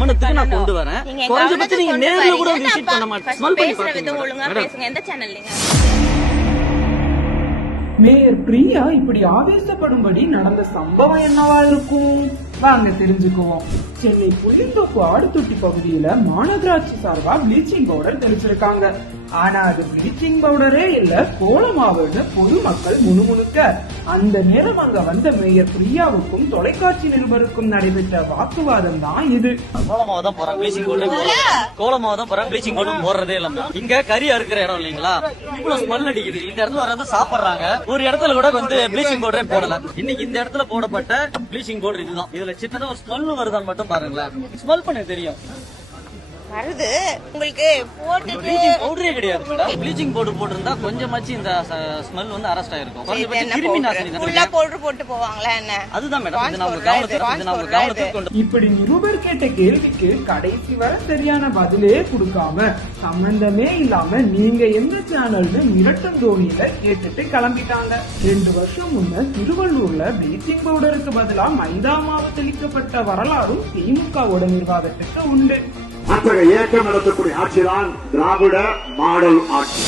கவனத்துக்கு நான் கொண்டு வரேன். குறைஞ்சபட்சம் நீங்க நேர்ல கூட விசிட் பண்ண மாட்டேன். ஸ்மெல் பண்ணி பாருங்க. மேயர் பிரியா இப்படி ஆவேசப்படும்படி நடந்த சம்பவம் என்னவா இருக்கும்? வாங்க தெரிஞ்சுக்குவோம். சென்னை புளியந்தோப்பு ஆடுதொட்டி பகுதியில மாநகராட்சி சார்பா ப்ளீச்சிங் பவுடர் தெளிச்சிருக்காங்க. ஆனா அது ப்ளீச்சிங் பவுடரே இல்ல, கோலமாவுன்னு பொதுமக்கள் முணுமுணுக்க அந்த நேரம் அங்க வந்த மேயர் பிரியாவுக்கும் தொலைக்காட்சி நிருபருக்கும் நடைபெற்ற வாக்குவாதம் தான் இது. கோலமாவை தான் போறேன், ப்ளீச்சிங் பவுடர் போடுறதே இல்ல. இங்க கறி அறுக்கிற இடம் இல்லீங்களா, இவ்வளவு ஸ்மெல் அடிக்குது. இந்த இடத்துல வர சாப்பிடுறாங்க, ஒரு இடத்துல கூட ப்ளீச்சிங் பவுடரே போடல. இன்னைக்கு இந்த இடத்துல போடப்பட்ட ப்ளீச்சிங் பவுடர் இதுதான். இதுல சின்னதா ஒரு ஸ்மெல் வருதான்னு மட்டும் பாருங்களேன். ஸ்மெல் பண்ண தெரியும் வருது உங்களுக்கு. பவுடரே கிடையாது. ப்ளீச்சிங் பவுடர் போட்டிருந்தா கொஞ்சமாச்சு இந்த ஸ்மெல் வந்து அரெஸ்ட் ஆயிருக்கும். கிருமி நாசினி பவுடர் போட்டு போவாங்களா என்ன? அதுதான் மேடம். இப்படி நிருபர் கேட்ட கேள்விக்கு கடைசி வரை சரியான பதிலே கொடுக்காம சம்பந்தமே இல்லாம நீங்க எந்த சேனல்னு மிரட்டும் தோனியில கேட்டுட்டு கிளம்பிட்டாங்க. 2 வருஷம் முன்ன திருவள்ளூர்ல ப்ளீச்சிங் பவுடருக்கு பதிலா மைதா மாவு தெளிக்கப்பட்ட வரலாறும் திமுகவோட நிர்வாகத்துக்கு உண்டு. அத்தகைய இயக்கம் நடத்தக்கூடிய ஆட்சிதான் திராவிட மாடல் ஆட்சி.